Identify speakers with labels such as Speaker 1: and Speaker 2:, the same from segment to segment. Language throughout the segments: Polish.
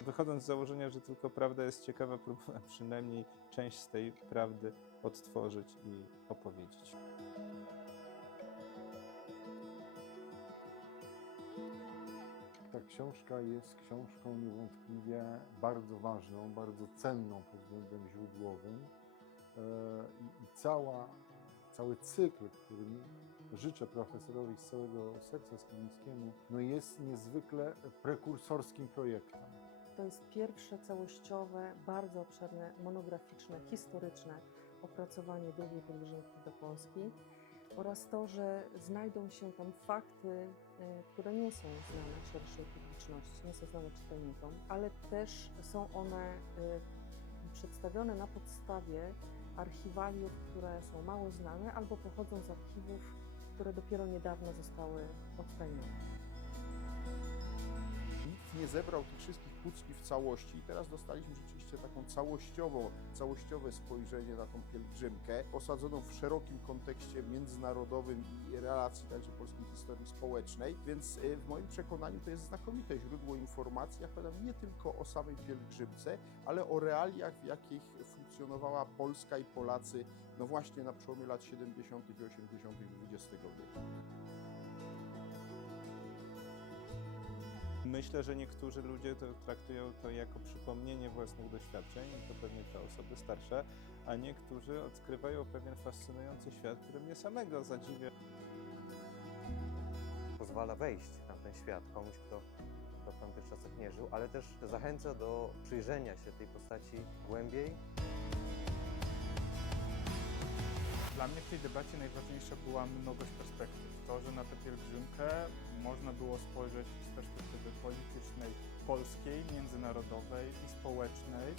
Speaker 1: Wychodząc z założenia, że tylko prawda jest ciekawa, próbowałem przynajmniej część z tej prawdy odtworzyć i opowiedzieć.
Speaker 2: Ta książka jest książką niewątpliwie bardzo ważną, bardzo cenną pod względem źródłowym. E, I, cała, cały cykl, który życzę profesorowi z całego serca Skalińskiemu, no jest niezwykle prekursorskim projektem.
Speaker 3: To jest pierwsze całościowe, bardzo obszerne, monograficzne, historyczne opracowanie drugiej pielgrzymki do Polski oraz to, że znajdą się tam fakty, e, które nie są znane szerszej publiczności, nie są znane czytelnikom, ale też są one e, przedstawione na podstawie archiwaliów, które są mało znane albo pochodzą z archiwów, które dopiero niedawno zostały odtajnione.
Speaker 4: Nie zebrał tych wszystkich kucki w całości i teraz dostaliśmy rzeczywiście taką całościową, całościowe spojrzenie na tą pielgrzymkę, osadzoną w szerokim kontekście międzynarodowym i relacji także polskiej historii społecznej, więc y, w moim przekonaniu to jest znakomite źródło informacji, jak powiadam, nie tylko o samej pielgrzymce, ale o realiach, w jakich funkcjonowała Polska i Polacy, no właśnie na przełomie lat 70. i 80.
Speaker 1: Myślę, że niektórzy ludzie to traktują to jako przypomnienie własnych doświadczeń, i to pewnie te osoby starsze, a niektórzy odkrywają pewien fascynujący świat, który mnie samego zadziwia.
Speaker 5: pozwala wejść na ten świat komuś, kto, kto w tamtych czasach nie żył, ale też zachęca do przyjrzenia się tej postaci głębiej.
Speaker 6: Dla mnie w tej debacie najważniejsza była mnogość perspektyw. To, że na tę pielgrzymkę można było spojrzeć z perspektywy politycznej, polskiej, międzynarodowej i społecznej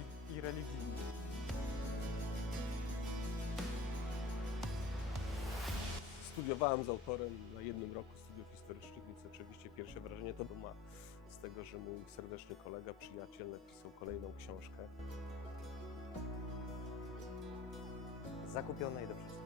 Speaker 6: i, i religijnej.
Speaker 7: Studiowałem z autorem na jednym roku studiów historycznych, więc oczywiście pierwsze wrażenie to ma z tego, że mój serdeczny kolega, przyjaciel napisał kolejną książkę.
Speaker 5: Zakupionej do przeczytania.